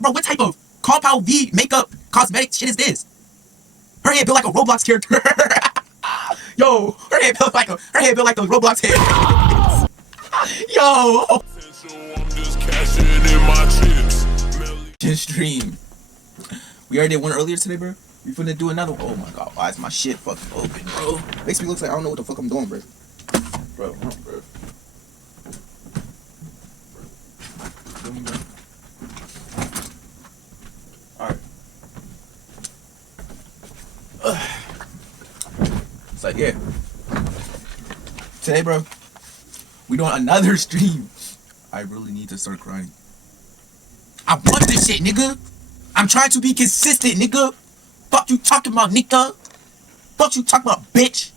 what type of compound V makeup cosmetic shit is this? Her hair built like a Roblox character. Yo, her hair built like those Roblox hair. Yo. Stream. We already did one earlier today, bro. We finna do another one. Oh my god, why is my shit fucking open, bro? Makes me look like I don't know what the fuck I'm doing, bro. Bro. Alright. It's like, yeah. Today, bro, we doing another stream. I really need to start crying. I want this shit, nigga. I'm trying to be consistent, nigga. Fuck you talking about, nigga. Fuck you talking about, bitch.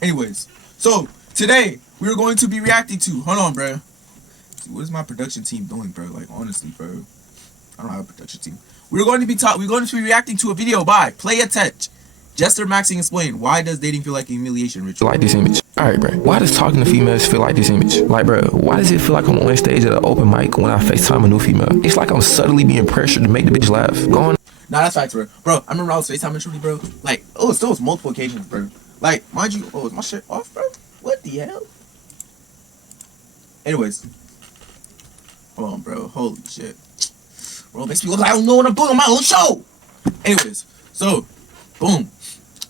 Anyways, so today we're going to be reacting to. Hold on, bro. What is my production team doing, bro? Like, honestly, bro. I don't have a production team. We're going to be reacting to a video by Play Attach. Jestermaxxing explain, why does dating feel like a humiliation ritual? Like this image. Alright, bro. Why does talking to females feel like this image? Like, bro, why does it feel like I'm on stage at an open mic when I FaceTime a new female? It's like I'm subtly being pressured to make the bitch laugh. Go on. Nah, that's facts, bro. Bro, I remember I was FaceTiming Shorty, bro. Like, oh, it still was multiple occasions, bro. Like, mind you, oh, is my shit off, bro? What the hell? Anyways. Hold on, bro. Holy shit. Bro, makes me look like I don't know what I'm doing on my own show. Anyways, so, boom.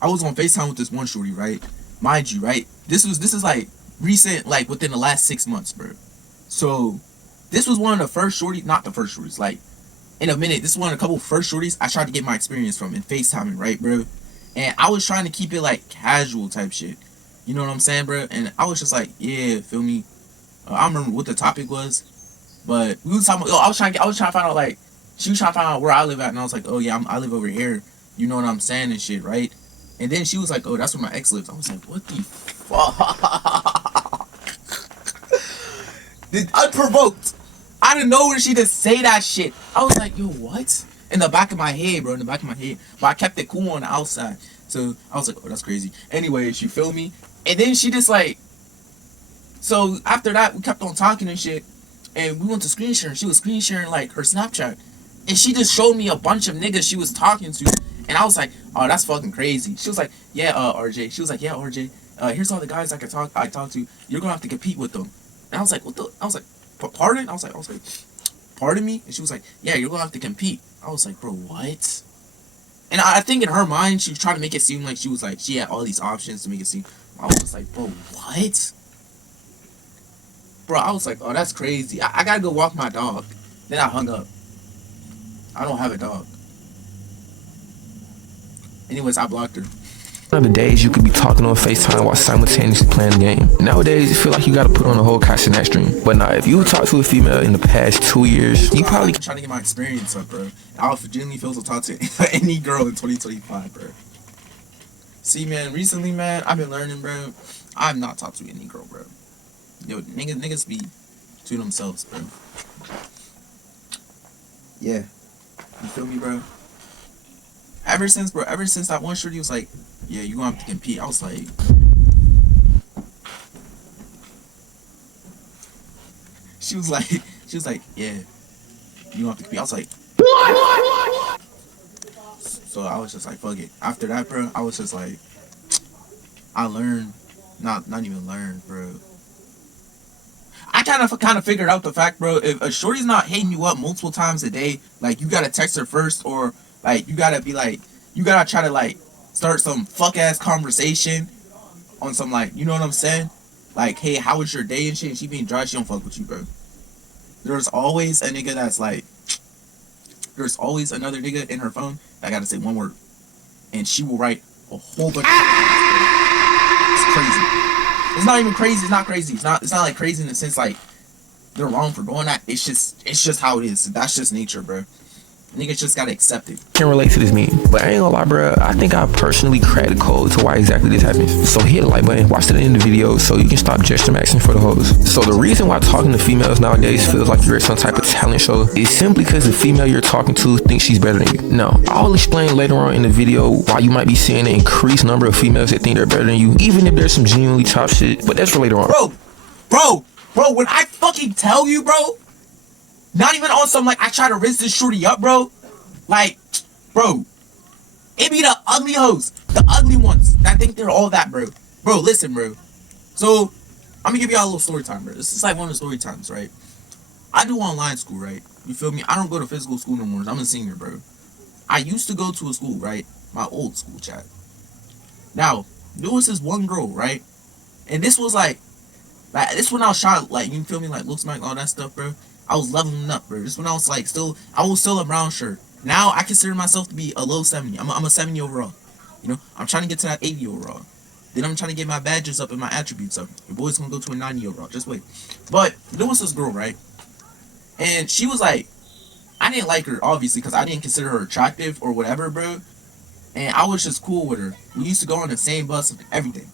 I was on FaceTime with this one shorty, right? Mind you, right? This is like recent, like within the last 6 months, bro. So this was one of the first shorties, not the first shorties, like in a minute, this is one of a couple first shorties I tried to get my experience from in FaceTiming, right, bro? And I was trying to keep it like casual type shit. You know what I'm saying, bro? And I was just like, yeah, feel me? I don't remember what the topic was, but we was talking about, I was trying to find out, like, she was trying to find out where I live at, and I was like, oh yeah, I live over here. You know what I'm saying and shit, right? And then she was like, oh, that's where my ex lives. I was like, what the fuck? Unprovoked. I didn't know where she just say that shit. I was like, yo, what? In the back of my head, bro, in the back of my head. But I kept it cool on the outside. So I was like, oh, that's crazy. Anyways, you feel me? And then she just like, so after that, we kept on talking and shit. And we went to screen sharing. She was screen sharing like her Snapchat. And she just showed me a bunch of niggas she was talking to. And I was like, oh, that's fucking crazy. She was like, yeah, RJ. She was like, yeah, RJ. Here's all the guys I talk to. You're gonna have to compete with them. And I was like, what the? I was like, pardon? I was like, pardon me? And she was like, yeah, you're gonna have to compete. I was like, bro, what? And I think in her mind, she was trying to make it seem like she had all these options to make it seem. I was just like, bro, what? Bro, I was like, oh, that's crazy. I gotta go walk my dog. Then I hung up. I don't have a dog. Anyways, I blocked her. Other days you could be talking on FaceTime while simultaneously playing the game. Nowadays, you feel like you gotta put on a whole Castanet stream. But nah, if you talk to a female in the past 2 years, you probably trying to get my experience up, bro. I genuinely feel to talk to any girl in 2025, bro. See, man, recently, man, I've been learning, bro. I've not talked to any girl, bro. Yo, niggas be to themselves, bro. Yeah. You feel me, bro? Ever since that one shorty was like, yeah, you gonna have to compete. I was like, she was like, yeah, you gonna have to compete. I was like, what? So I was just like, fuck it. After that, bro, I was just like, I learned, not even learned, bro. I kind of figured out the fact, bro, if a shorty's not hitting you up multiple times a day, like, you gotta text her first, or like, you gotta be like, you gotta try to like start some fuck ass conversation on some, like, you know what I'm saying? Like, hey, how was your day and shit? And she being dry, she don't fuck with you, bro. There's always a nigga that's like, there's always another nigga in her phone that gotta say one word, and she will write a whole bunch of It's crazy. It's not even crazy. It's not crazy. It's not like crazy in the sense like they're wrong for doing that. It's just how it is. That's just nature, bro. Niggas just gotta accept it. Can relate to this meme, but I ain't gonna lie, bro. I think I personally cracked the code to why exactly this happens. So hit the like button, watch to the end of the video so you can stop Jestermaxxing for the hoes. So the reason why talking to females nowadays feels like you're at some type of talent show is simply because the female you're talking to thinks she's better than you. No, I'll explain later on in the video why you might be seeing an increased number of females that think they're better than you, even if there's some genuinely top shit. But that's for later on. Bro, when I fucking tell you, bro, Not even on some, like, I try to rinse this shorty up, bro. Like, bro, it be the ugly hoes. The ugly ones that think they're all that, bro. Bro, listen, bro. So, I'm gonna give y'all a little story time, bro. This is like one of the story times, right? I do online school, right? You feel me? I don't go to physical school no more. I'm a senior, bro. I used to go to a school, right? My old school, chat. Now, there was this one girl, right? And this was like this when I was trying, like, you feel me? Like, looks like all that stuff, bro. I was leveling up, bro. This when I was like I was still a brown shirt. Now I consider myself to be a low 70. I'm a 70 overall. You know, I'm trying to get to that 80 overall. Then I'm trying to get my badges up and my attributes up. Your boy's gonna go to a 90 overall. Just wait. But there was this girl, right? And she was like, I didn't like her, obviously, because I didn't consider her attractive or whatever, bro. And I was just cool with her. We used to go on the same bus and everything.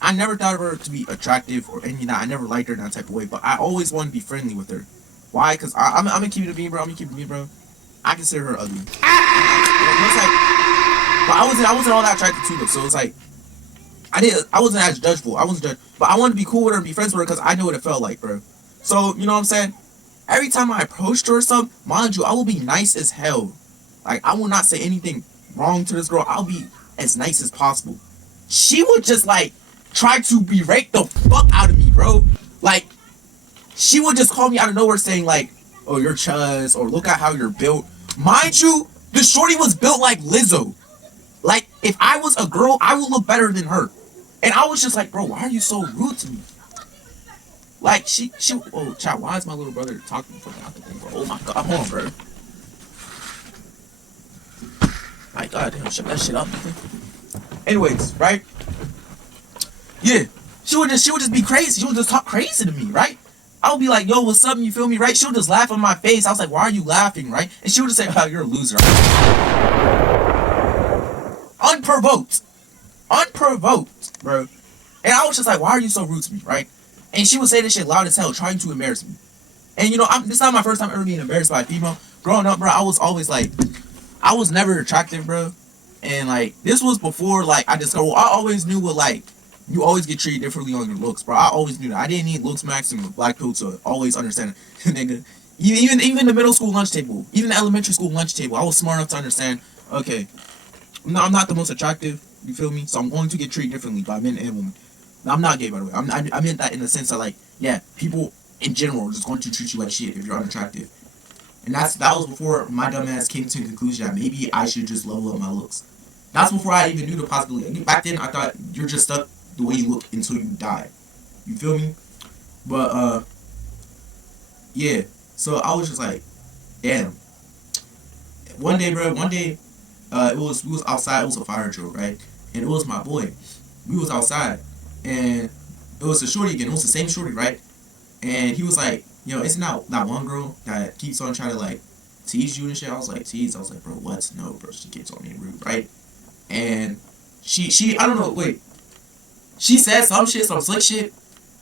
I never thought of her to be attractive or any of that. I never liked her in that type of way. But I always wanted to be friendly with her. Why? Because I'm gonna keep it a bean, bro. I'm gonna keep it a bean, bro. I consider her ugly. But I wasn't all that attracted to her. So it's like, I wasn't as judgeful. I wasn't judged. But I wanted to be cool with her and be friends with her because I knew what it felt like, bro. So, you know what I'm saying? Every time I approached her or something, mind you, I will be nice as hell. Like, I will not say anything wrong to this girl. I'll be as nice as possible. She would just, like, try to berate the fuck out of me, bro. Like, she would just call me out of nowhere saying, like, oh, you're chuzz, or look at how you're built. Mind you, the shorty was built like Lizzo. Like, if I was a girl, I would look better than her. And I was just like, bro, why are you so rude to me? Like, oh, chat, why is my little brother talking for me out the thing, bro? Oh my god, hold on, bro. My god, damn, shut that shit up. Anyways, right? Yeah, she would just be crazy. She would just talk crazy to me, right? I would be like, yo, what's up, you feel me, right? She would just laugh in my face. I was like, why are you laughing, right? And she would just say, oh, you're a loser. Unprovoked. Unprovoked, bro. And I was just like, why are you so rude to me, right? And she would say this shit loud as hell, trying to embarrass me. And, you know, this is not my first time ever being embarrassed by a female. Growing up, bro, I was always like, I was never attractive, bro. And, like, this was before, like, I discovered, I always knew what, like, you always get treated differently on your looks, bro. I always knew that. I didn't need LIVESTREAM or black pill to always understand it. Nigga, even the middle school lunch table, even the elementary school lunch table, I was smart enough to understand, okay, I'm not the most attractive, you feel me? So I'm going to get treated differently by men and women. Now, I'm not gay, by the way. I meant that in the sense that, like, yeah, people in general are just going to treat you like shit if you're unattractive. And that was before my dumb ass came to the conclusion that maybe I should just level up my looks. That's before I even knew the possibility. Back then, I thought you're just stuck the way you look until you die. You feel me? But, yeah. So I was just like, damn. One day, bro, we was outside. It was a fire drill, right? And it was my boy. We was outside. And it was a shorty again. It was the same shorty, right? And he was like, yo, it's not that one girl that keeps on trying to, like, tease you and shit. I was like, tease? I was like, bro, what? No, bro, she keeps on being rude, right? And she I don't know, wait. She said some slick shit.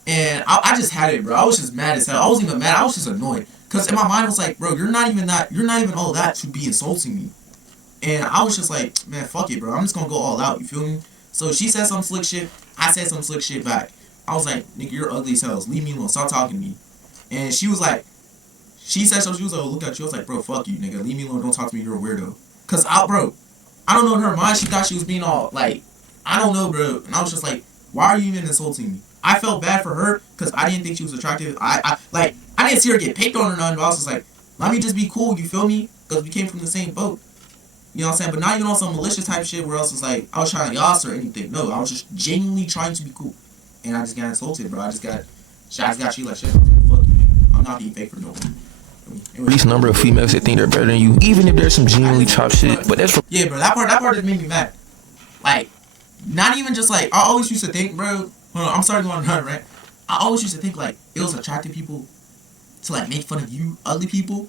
And I just had it, bro. I was just mad as hell. I wasn't even mad. I was just annoyed. Because in my mind, I was like, bro, you're not even all that to be insulting me. And I was just like, man, fuck it, bro. I'm just going to go all out, you feel me? So she said some slick shit. I said some slick shit back. I was like, nigga, you're ugly as hell. Leave me alone. Stop talking to me. And she was like, she said something. She was like, oh, look at you. I was like, bro, fuck you, nigga. Leave me alone. Don't talk to me. You're a weirdo. Because, bro, I don't know, in her mind, she thought she was being all, like, I don't know, bro. And I was just like, why are you even insulting me? I felt bad for her because I didn't think she was attractive. I didn't see her get picked on or nothing, but I was just like, let me just be cool, you feel me? Because we came from the same boat. You know what I'm saying? But not even on some malicious type shit where else was like, I was trying to yas or anything. No, I was just genuinely trying to be cool. And I just got insulted, bro. I just got treated like shit. I was like, fuck you, man. I'm not being fake for no one. Least number of females that think they're better than you, even if there's some genuinely top shit. But that's yeah, bro. That part just made me mad. Like, not even just like, I always used to think, bro. Hold on, I'm sorry to go on run, right? I always used to think like it was attractive people to like make fun of you, ugly people.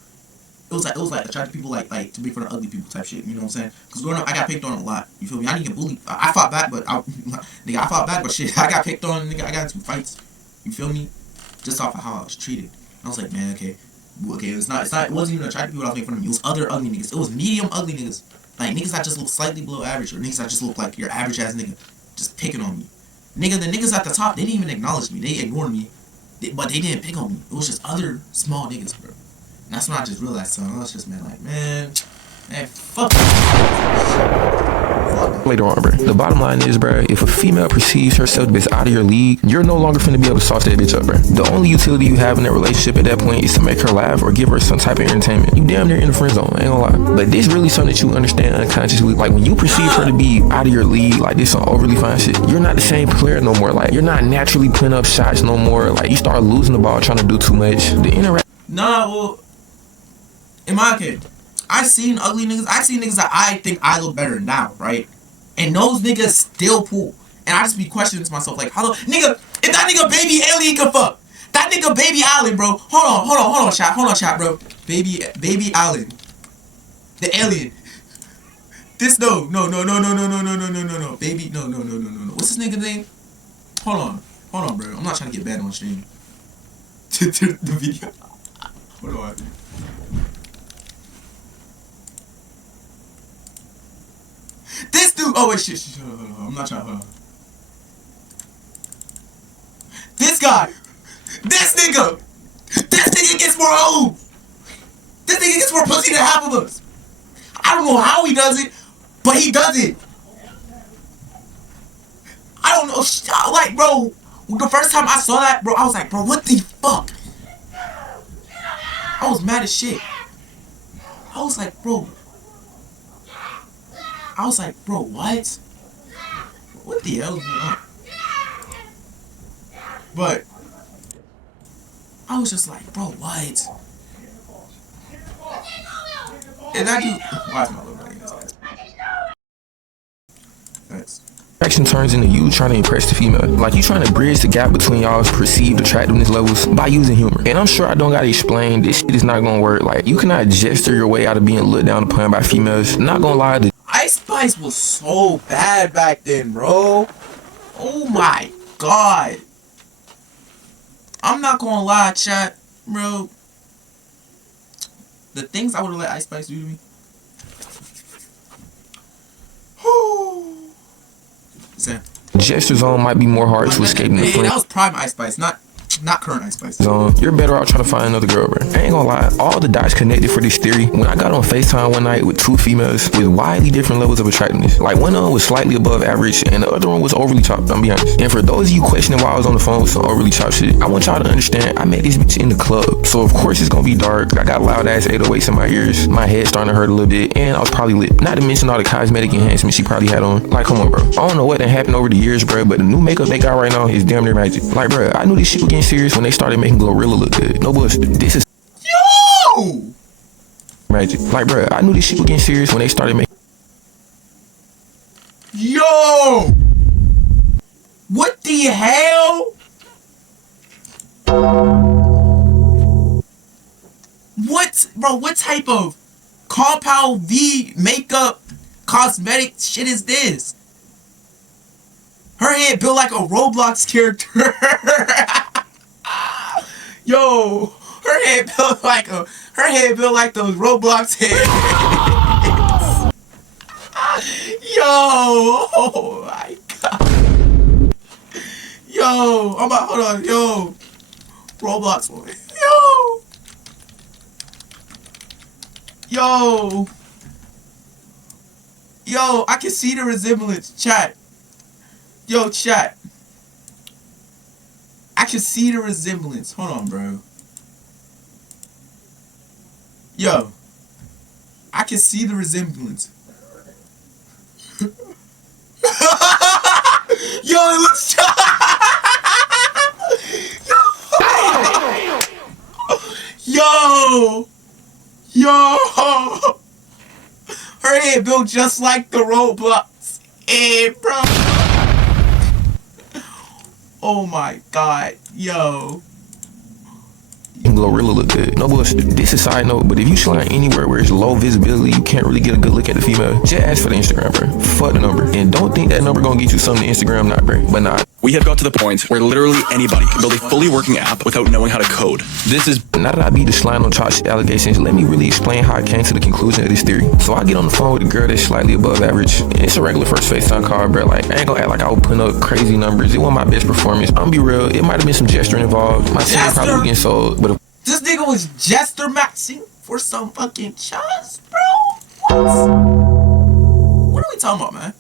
It was like attractive people like to make fun of ugly people type shit. You know what I'm saying? Because growing up, I got picked on a lot. You feel me? I didn't get bullied. I fought back, but shit, I got picked on. Nigga, I got into fights. You feel me? Just off of how I was treated. And I was like, man, okay, it wasn't even attractive people I was making fun of me. It was other ugly niggas. It was medium ugly niggas. Like niggas that just look slightly below average, or niggas that just look like your average ass nigga, just picking on me. Nigga, the niggas at the top, they didn't even acknowledge me. They ignored me, but they didn't pick on me. It was just other small niggas, bro. And that's when I just realized something. I was just man, fuck. Later on, bro. The bottom line is, bro, if a female perceives herself to be out of your league, you're no longer finna be able to sauce that bitch up, bro. The only utility you have in that relationship at that point is to make her laugh or give her some type of entertainment. You damn near in the friend zone, ain't gonna lie. But this really something that you understand unconsciously. Like when you perceive her to be out of your league, like this some overly fine shit, you're not the same player no more. Like you're not naturally putting up shots no more. Like you start losing the ball trying to do too much. The interaction. Nah, well, in my opinion, I seen ugly niggas. I seen niggas that I think I look better now, right? And those niggas still pull. And I just be questioning to myself, like, how the nigga, if that nigga baby alien can fuck, that nigga baby Allen, bro. Hold on, chat, bro. Baby Allen. The alien. This no. Baby, no. What's this nigga name? Hold on, bro. I'm not trying to get bad on stream. To the video. Hold on. This dude. Oh wait, shit. Hold on. I'm not trying. Hold on. This guy. This nigga gets more old. This nigga gets more pussy than half of us. I don't know how he does it, but he does it. I don't know. Like, bro, the first time I saw that, bro, I was like, bro, what the fuck? I was mad as shit. I was like, bro, what? What the hell is going on? But I was just like, bro, what? And I do. Why is my little buddy in his ass? Thanks. Action turns into you trying to impress the female. Like you trying to bridge the gap between y'all's perceived attractiveness levels by using humor. And I'm sure I don't gotta explain this shit is not gonna work. Like you cannot gesture your way out of being looked down upon by females. Not gonna lie, Ice Spice was so bad back then, bro. Oh my god. I'm not gonna lie, chat, bro. The things I would have let Ice Spice do to me. Sam. gesture zone might be more hard to escape than the friend that was prime Ice Spice, not current Ice Spice. zone. You're better off trying to find another girl, bro. I ain't gonna lie, all the dots connected for this theory when I got on FaceTime one night with two females with widely different levels of attractiveness. Like one of them was slightly above average and the other one was overly chopped, I'm be honest. And for those of you questioning why I was on the phone with some overly chopped shit, I want y'all to understand I met this bitch in the club. So of course it's gonna be dark. I got loud ass 808s in my ears. My head starting to hurt a little bit and I was probably lit. Not to mention all the cosmetic enhancements she probably had on. Like, come on, bro. I don't know what done happened over the years, bro, but the new makeup they got right now is damn near magic. Like, bro, I knew this shit was getting serious when they started making Glorilla look good. No bullshit. This is yo magic. Like, bro, I knew this shit was getting serious when they started making. Yo! What the hell? What, bro, what type of compound V makeup cosmetic shit is this? Her head built like a Roblox character. Yo, her head built like those Roblox heads. Yo, oh my god. Yo, I'm about, hold on, yo. Roblox woman. Yo, I can see the resemblance, chat. Yo, chat. I can see the resemblance. Hold on, bro. Yo. I can see the resemblance. Yo, it looks... Yo. Her head built just like the Roblox. Hey, bro. Oh my god, yo. Glorilla look good. No bullshit. This is a side note, but if you slide anywhere where it's low visibility, you can't really get a good look at the female. Just ask for the Instagram, bro. Fuck the number. And don't think that number gonna get you something to Instagram, not, bro. But nah. We have got to the point where literally anybody can build a fully working app without knowing how to code. This is... Now that I beat the slime on chalk shit allegations, let me really explain how I came to the conclusion of this theory. So I get on the phone with a girl that's slightly above average. It's a regular first FaceTime call, bro. Like, I ain't gonna act like I was putting up crazy numbers. It wasn't my best performance. I'm gonna be real. It might have been some gesturing involved. My team probably was getting sold, but This nigga was Jestermaxxing for some fucking chuz, bro. What are we talking about, man?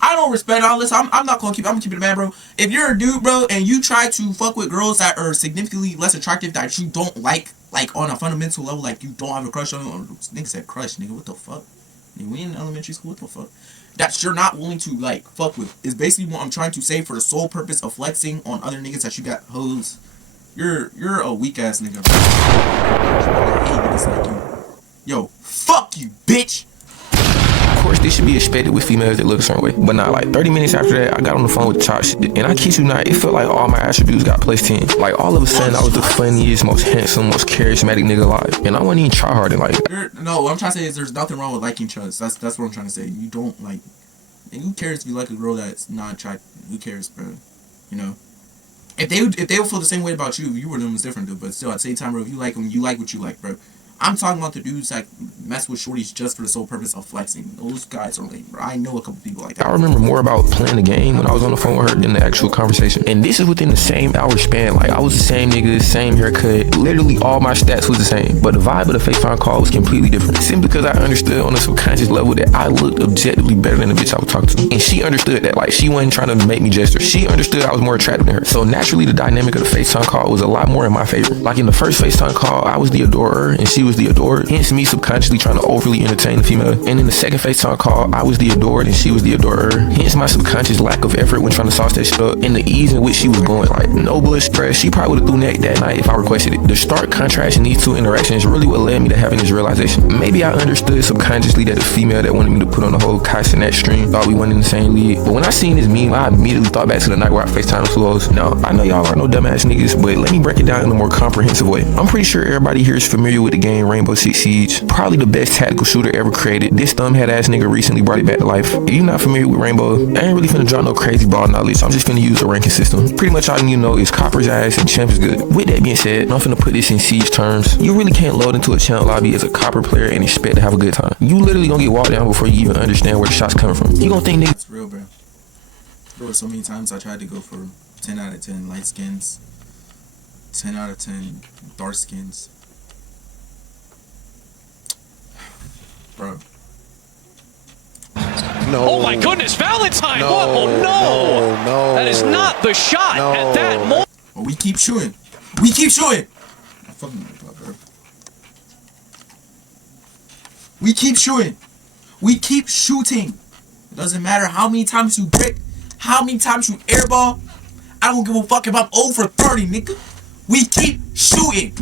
I don't respect all this. I'm not gonna keep. I'm gonna keep it a man, bro. If you're a dude, bro, and you try to fuck with girls that are significantly less attractive that you don't like on a fundamental level, like you don't have a crush on, or nigga said crush, nigga. What the fuck? Nigga, we in elementary school. What the fuck? That you're not willing to like fuck with is basically what I'm trying to say for the sole purpose of flexing on other niggas that you got hoes. You're a weak ass nigga. I hate niggas like you. Yo, fuck you, bitch. Of course, this should be expected with females that look a certain way. But not like 30 minutes after that, I got on the phone with the chop shit. And I kid you not, it felt like all my attributes got placed in. Like all of a sudden, I was the funniest, most handsome, most charismatic nigga alive. And I wasn't even try hard like. No, what I'm trying to say is there's nothing wrong with liking chuz. That's what I'm trying to say. You don't like. And who cares if you like a girl that's not attractive? Who cares, bro? You know. If they would feel the same way about you, if you were them, it's different, dude. But still, at the same time, bro, if you like them, you like what you like, bro. I'm talking about the dudes that mess with shorties just for the sole purpose of flexing. Those guys are lame, bro. I know a couple people like that. I remember more about playing the game when I was on the phone with her than the actual conversation. And this is within the same hour span. Like, I was the same nigga, same haircut. Literally, all my stats was the same. But the vibe of the FaceTime call was completely different. Simply because I understood on a subconscious level that I looked objectively better than the bitch I was talking to. And she understood that. Like, she wasn't trying to make me gesture. She understood I was more attractive than her. So naturally, the dynamic of the FaceTime call was a lot more in my favor. Like, in the first FaceTime call, I was the adorer and she was the adored. Hence me subconsciously trying to overly entertain the female. And in the second FaceTime call, I was the adored and she was the adorer. Hence my subconscious lack of effort when trying to sauce that shit up and the ease in which she was going. Like, no bullshit, bruh. She probably would have threw neck that night if I requested it. The stark contrast in these two interactions really what led me to having this realization. Maybe I understood subconsciously that the female that wanted me to put on the whole Kai Cenat stream thought we weren't in the same league. But when I seen this meme, I immediately thought back to the night where I FaceTimed two hoes. Now, I know y'all aren't no dumbass niggas, but let me break it down in a more comprehensive way. I'm pretty sure everybody here is familiar with the game Rainbow Six Siege. Probably the best tactical shooter ever created. This thumbhead ass nigga recently brought it back to life. If you're not familiar with Rainbow, I ain't really finna drop no crazy ball knowledge, so I'm just finna use the ranking system. Pretty much all you need to know is Copper's ass and Champ is good. With that being said, I'm finna put this in Siege terms. You really can't load into a Champ lobby as a Copper player and expect to have a good time. You literally gonna get walked down before you even understand where the shot's coming from. You gonna think nigga. It's real, bro. There were so many times I tried to go for 10 out of 10 light skins, 10 out of 10 dark skins. Bro. No. Oh my goodness, Valentine! No, what? Oh no! No. That is not the shot at that moment. Oh, we keep shooting. We keep shooting. I fucking bro. We keep shooting. We keep shooting. It doesn't matter how many times you brick, how many times you airball. I don't give a fuck if I'm 0 for 30, nigga. We keep shooting.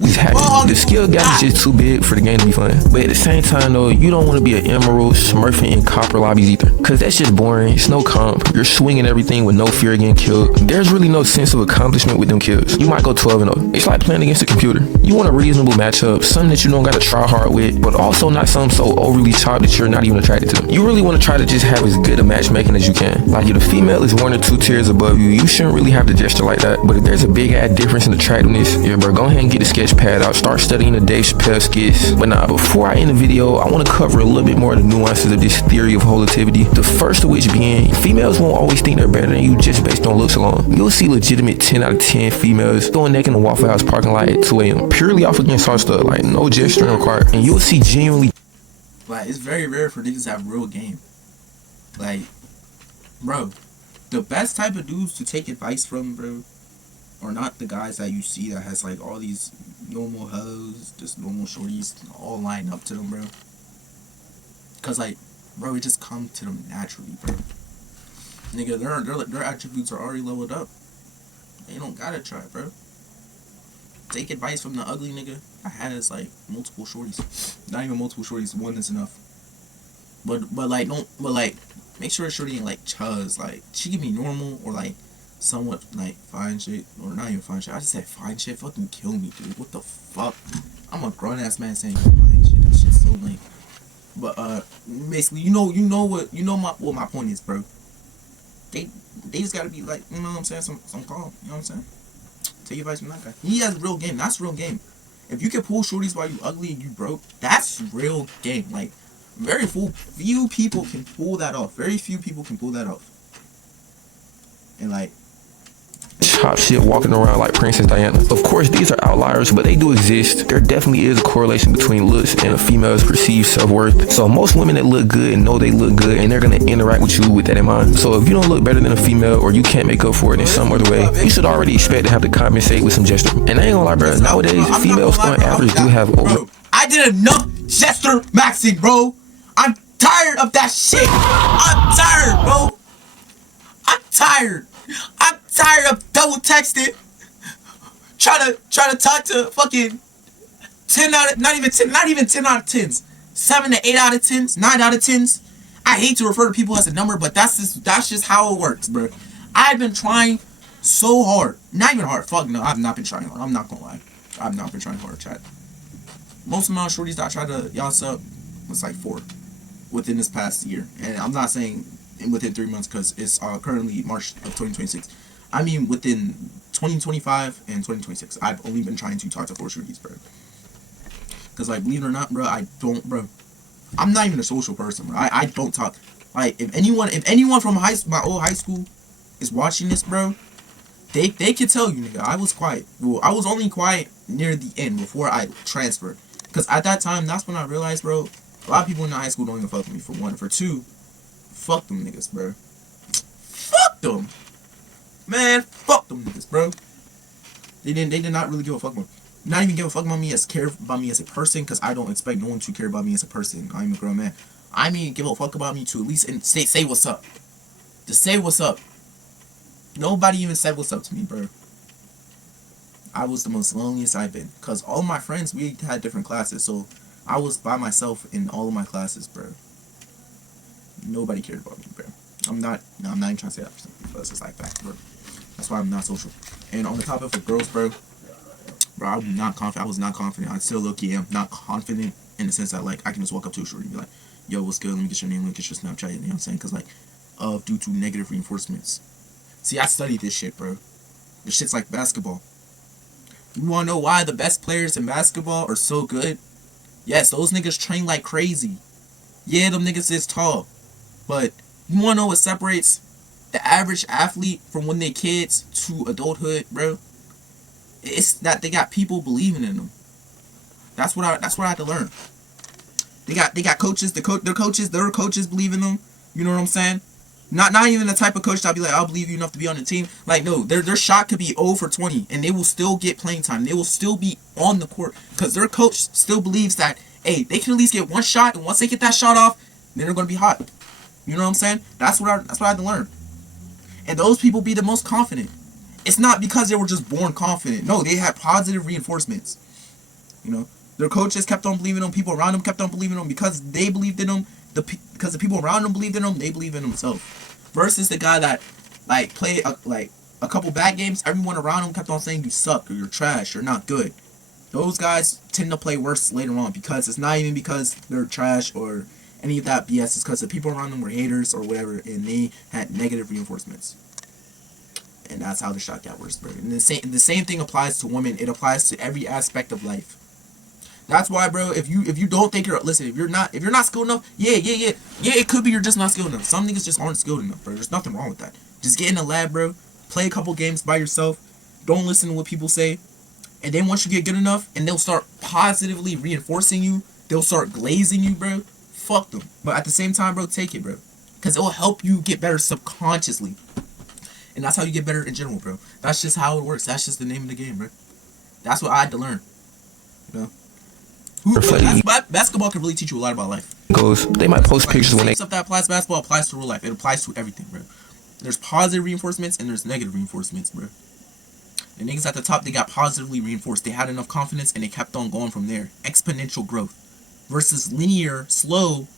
The skill gap is just too big for the game to be fun. But at the same time though, you don't want to be an emerald smurfing in copper lobbies either. Cause that's just boring. It's no comp. You're swinging everything with no fear of getting killed. There's really no sense of accomplishment with them kills. You might go 12-0. It's like playing against a computer. You want a reasonable matchup, something that you don't gotta try hard with, but also not something so overly chopped that you're not even attracted to. You really want to try to just have as good a matchmaking as you can. Like if the female is 1 or 2 tiers above you, you shouldn't really have to gesture like that. But if there's a big ass difference in attractiveness, yeah bro, go ahead and get the sketch pad out, start studying the Dave Chappelle skits. But nah, before I end the video, I want to cover a little bit more of the nuances of this theory of holativity. The first of which being, females won't always think they're better than you just based on looks alone. You'll see legitimate 10 out of 10 females throwing neck in the Waffle House parking lot at 2 a.m. purely off against hard stuff, like no gesturing required. And you'll see genuinely. Like, it's very rare for niggas to have real game. Like, bro, the best type of dudes to take advice from, bro, are not the guys that you see that has like all these normal hoes, just normal shorties all lined up to them, bro. Cause like, bro, it just comes to them naturally, bro. Nigga, their attributes are already leveled up. They don't gotta try, bro. Take advice from the ugly nigga that has like multiple shorties. Not even multiple shorties, one is enough. But like make sure shorty ain't like chuz. Like she can be normal or like somewhat like fine shit, or not even fine shit. I just said fine shit. Fucking kill me, dude. What the fuck? I'm a grown ass man saying fine shit. That shit's so lame. But basically, you know what my point is, bro. They just gotta be like, you know what I'm saying, some calm. You know what I'm saying? Take advice from that guy. He has real game. That's real game. If you can pull shorties while you ugly and you broke, that's real game. Like very few people can pull that off. Very few people can pull that off. And like, chop shit walking around like Princess Diana. Of course, these are outliers, but they do exist. There definitely is a correlation between looks and a female's perceived self-worth. So most women that look good know they look good, and they're gonna interact with you with that in mind. So if you don't look better than a female, or you can't make up for it in some other way, you should already expect to have to compensate with some gesture. And I ain't gonna lie, bro, nowadays females on average do have over. I did enough Jestermaxxing, bro. I'm tired of that shit. I'm tired, bro. I'm tired. I'm tired of double texting. Trying to talk to fucking 10 out of, not even 10 out of 10s. 7 to 8 out of 10s, 9 out of 10s. I hate to refer to people as a number, but that's just how it works, bro. I've been trying so hard. Not even hard. Fuck no, I've not been trying hard. I'm not gonna lie. I've not been trying hard, chat. Most of my shorties that I tried to y'all up was like 4 within this past year. And I'm not saying within 3 months because it's currently March of 2026. I mean within 2025 and 2026. I've only been trying to talk to 4 shorties, bro. Because like, believe it or not, bro, I'm not even a social person, bro. I don't talk. Like, if anyone from my old high school is watching this, bro, they can tell you, nigga, I was quiet. Well, I was only quiet near the end before I transferred. Because at that time, that's when I realized, bro, a lot of people in the high school don't even fuck with me, for one. For two, fuck them niggas, bro. Fuck them. Man, fuck them niggas, bro. They did not really give a fuck about me. Not even give a fuck about me, care about me as a person, because I don't expect no one to care about me as a person. I'm a grown man. I mean, give a fuck about me to at least say what's up. Just say what's up. Nobody even said what's up to me, bro. I was the most loneliest I've been. Because all my friends, we had different classes. So I was by myself in all of my classes, bro. Nobody cared about me, bro. I'm not even trying to say that for something. But it's just like that, bro. That's why I'm not social. And on the topic of girls, bro, I'm not confident. I was not confident. I still low-key am not confident in the sense that, like, I can just walk up to a shorty and be like, yo, what's good? Let me get your name. Let me get your Snapchat. You know what I'm saying? Because, like, due to negative reinforcements. See, I studied this shit, bro. This shit's like basketball. You want to know why the best players in basketball are so good? Yes, those niggas train like crazy. Yeah, them niggas is tall. But you want to know what separates the average athlete from when they kids to adulthood, bro? It's that they got people believing in them. That's what I had to learn. They got coaches. Their coaches believe in them. You know what I'm saying? Not even the type of coach that'll be like, I'll believe you enough to be on the team. Like, no, their shot could be 0 for 20, and they will still get playing time. They will still be on the court because their coach still believes that, hey, they can at least get one shot, and once they get that shot off, then they're gonna be hot. You know what I'm saying? That's what I had to learn. And those people be the most confident. It's not because they were just born confident. No, they had positive reinforcements. You know, their coaches kept on believing in them. People around them kept on believing in them because they believed in them. Because the people around them believed in them, they believe in themselves. Versus the guy that, like, played a couple bad games, everyone around him kept on saying you suck or you're trash, you're not good. Those guys tend to play worse later on because it's not even because they're trash or any of that BS. It's because the people around them were haters or whatever, and they had negative reinforcements. And that's how the shot got worse, bro. And the same thing applies to women. It applies to every aspect of life. That's why, bro, if you don't think if you're not skilled enough, yeah, it could be you're just not skilled enough. Some niggas just aren't skilled enough, bro. There's nothing wrong with that. Just get in the lab, bro. Play a couple games by yourself. Don't listen to what people say. And then once you get good enough, and they'll start positively reinforcing you, they'll start glazing you, bro. Fuck them. But at the same time, bro, take it, bro. Because it will help you get better subconsciously. And that's how you get better in general, bro. That's just how it works. That's just the name of the game, bro. That's what I had to learn. You know? Basketball can really teach you a lot about life. They might post pictures when they... Stuff that applies to basketball applies to real life. It applies to everything, bro. There's positive reinforcements and there's negative reinforcements, bro. The niggas at the top, they got positively reinforced. They had enough confidence and they kept on going from there. Exponential growth. Versus linear, slow,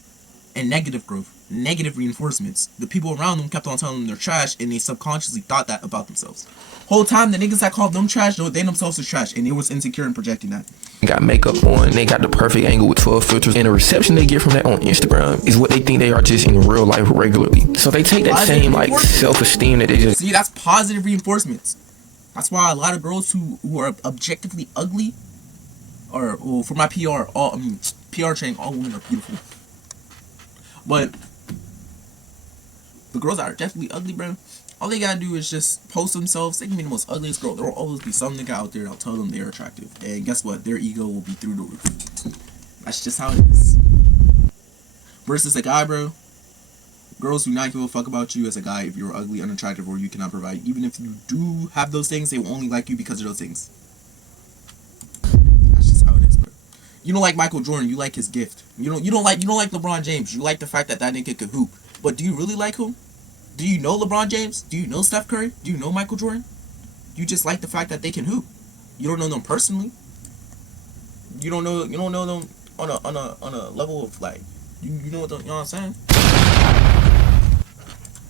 and negative growth. Negative reinforcements. The people around them kept on telling them they're trash and they subconsciously thought that about themselves. Whole time, the niggas that called them trash, they themselves was trash and they was insecure and projecting that. Got makeup on, they got the perfect angle with 12 filters, and the reception they get from that on Instagram is what they think they are just in real life regularly. So they take that same like self-esteem that they just... See, that's positive reinforcements. That's why a lot of girls who are objectively ugly, or for my PR, PR training, all women are beautiful. But the girls that are definitely ugly, bro, All they gotta do is just post themselves. They can be the most ugliest girl. There will always be some nigga out there that'll tell them they're attractive. And guess what? Their ego will be through the roof. That's just how it is. Versus a guy, bro. Girls do not give a fuck about you as a guy if you're ugly, unattractive, or you cannot provide. Even if you do have those things, they will only like you because of those things. That's just how it is, bro. You don't like Michael Jordan, you like his gift. You don't like LeBron James. You like the fact that nigga could hoop. But do you really like him? Do you know LeBron James? Do you know Steph Curry? Do you know Michael Jordan? You just like the fact that they can hoop. You don't know them personally. You don't know them on a level of like you know what I'm saying?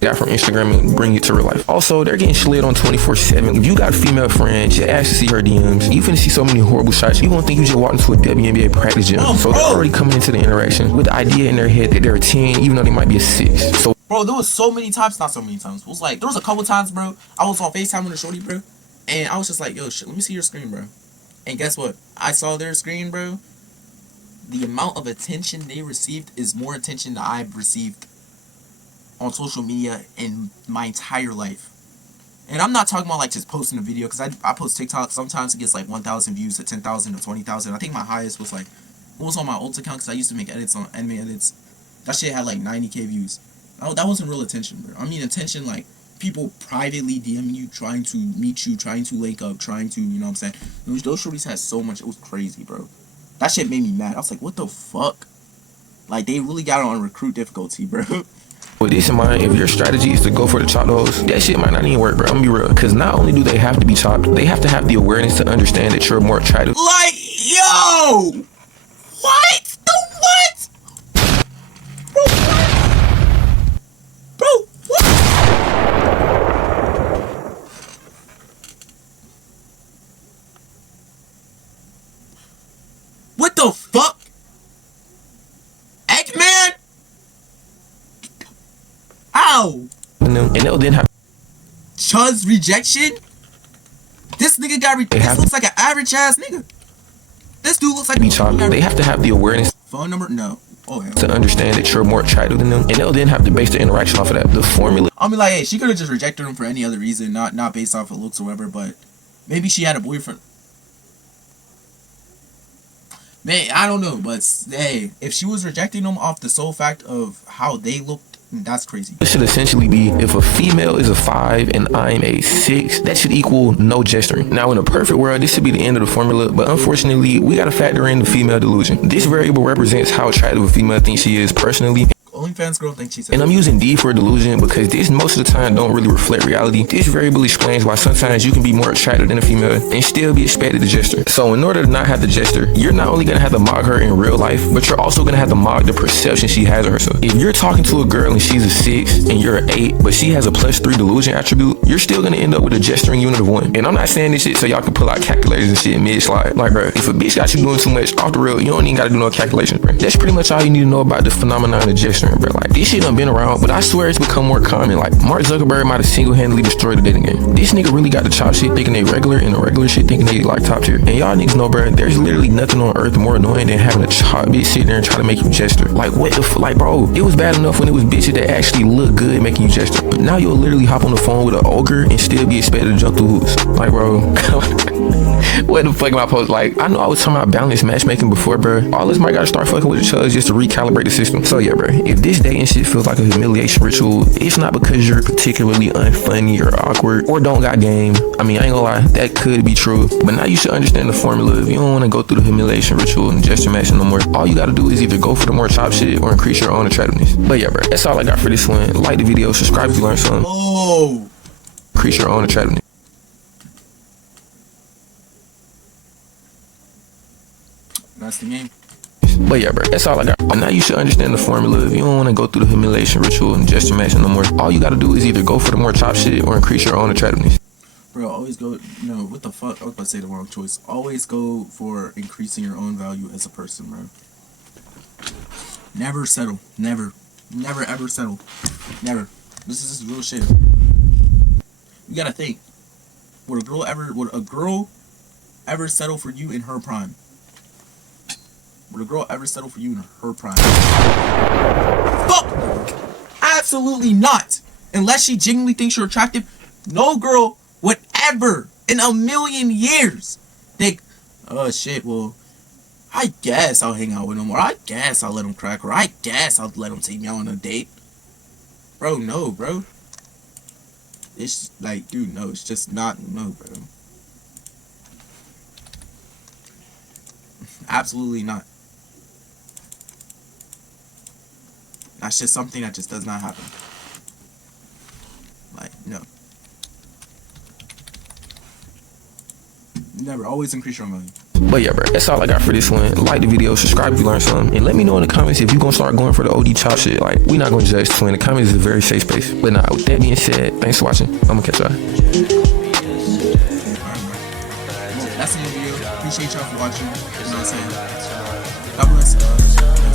Got from Instagram and bring it to real life. Also, they're getting slid on 24/7. If you got a female friend, you ask to see her DMs. You finna see so many horrible shots. You won't think you just walked into a WNBA practice gym. So they're already coming into the interaction with the idea in their head that they're a 10, even though they might be a 6. So, bro, there was so many times, not so many times. It was like there was a couple times, bro. I was on FaceTime with a shorty, bro, and I was just like, yo, shit, let me see your screen, bro. And guess what? I saw their screen, bro. The amount of attention they received is more attention that I've received on social media in my entire life. And I'm not talking about like just posting a video, because I post TikTok. Sometimes it gets like 1,000 views to 10,000 to 20,000. I think my highest was like, it was on my old account, because I used to make edits on anime edits. That shit had like 90k views. That wasn't real attention, bro. I mean attention like people privately DMing you, trying to meet you, trying to link up, trying to, you know what I'm saying? Those shorties had so much, it was crazy, bro. That shit made me mad. I was like, what the fuck? Like, they really got on recruit difficulty, bro. with this in mind, if your strategy is to go for the chopped hoes, that shit might not even work, bro. I'm gonna be real. Because not only do they have to be chopped, they have to have the awareness to understand that you're more attractive. Like, yo! What? The what? Bro, what? Bro, what? What the fuck? Eggman? Ow! And they'll then have Chuz rejection? This nigga got this looks like an average ass nigga. This dude looks like be chopped. They have to have the awareness phone number? No. Oh, hell. To understand that you're more attractive than them, and they'll then have to base their interaction off of that. The formula. I'll be like, hey, she could have just rejected him for any other reason, not based off of looks or whatever, but maybe she had a boyfriend. Man, I don't know, but hey, if she was rejecting them off the sole fact of how they looked, that's crazy. It should essentially be, if a female is a 5 and I'm a 6, that should equal no gesturing. Now, in a perfect world, this should be the end of the formula, but unfortunately, we gotta factor in the female delusion. This variable represents how attractive a female thinks she is personally. OnlyFans girl thinks she's. And I'm using D for delusion because this most of the time don't really reflect reality. This variable explains why sometimes you can be more attractive than a female and still be expected to gesture. So in order to not have to gesture, you're not only gonna have to mock her in real life, but you're also gonna have to mock the perception she has of herself. If you're talking to a girl and she's a 6 and you're an 8, but she has a +3 delusion attribute, you're still gonna end up with a gesturing unit of 1. And I'm not saying this shit so y'all can pull out calculators and shit mid-slide. Like, bro, if a bitch got you doing too much off the real, you don't even gotta do no calculations, bro. That's pretty much all you need to know about the phenomenon of gesturing, bro. Like, this shit done been around, but I swear it's become more common. Like, Mark Zuckerberg might have single-handedly destroyed the dating game. This nigga really got the chop shit thinking they regular and the regular shit thinking they like top tier. And y'all niggas know, bro, there's literally nothing on earth more annoying than having a chop bitch sit there and try to make you gesture. Like, what the like, bro, it was bad enough when it was bitches that actually look good making you gesture. But now you'll literally hop on the phone with an ogre and still be expected to jump through hoops. Like, bro, what the fuck am I supposed to, like, I know I was talking about balanced matchmaking before, bro. All this might gotta start fucking with each other just to recalibrate the system. So yeah, bro, if this dating shit feels like a humiliation ritual, it's not because you're particularly unfunny or awkward or don't got game. I mean, I ain't gonna lie, that could be true, but now you should understand the formula. If you don't want to go through the humiliation ritual and gesture matching no more, all you gotta do is either go for the more chop shit or increase your own attractiveness. But yeah, bro, that's all I got for this one. Like the video, subscribe if you learned something. Oh, Increase your own attractiveness. that's the game. But yeah, bro, that's all I got. But now you should understand the formula. If you don't want to go through the humiliation ritual and gesture matching no more, all you gotta do is either go for the more chop shit or increase your own attractiveness. Bro, always go, no, what the fuck, I was about to say the wrong choice. Always go for increasing your own value as a person, bro. Never settle. Never ever settle. Never. This is real shit. You gotta think. Would a girl ever settle for you in her prime? Would a girl ever settle for you in her prime? Fuck! Absolutely not! unless she genuinely thinks you're attractive, no girl would ever in a million years think, oh shit, well, I guess I'll hang out with him, or I guess I'll let him crack, or I guess I'll let him take me out on a date. Bro, no, bro. It's like, dude, no, it's just not, no, bro. Absolutely not. That's just something that just does not happen. Like, no. Never. Always increase your money. But yeah, bro, that's all I got for this one. Like the video, subscribe if you learned something, and let me know in the comments if you gonna start going for the OD chop shit. Like, we not gonna judge twin. The comments is a very safe space. But nah, with that being said, thanks for watching. I'm gonna catch y'all. That's the end of the video. Appreciate y'all for watching. You know what I'm saying? God bless.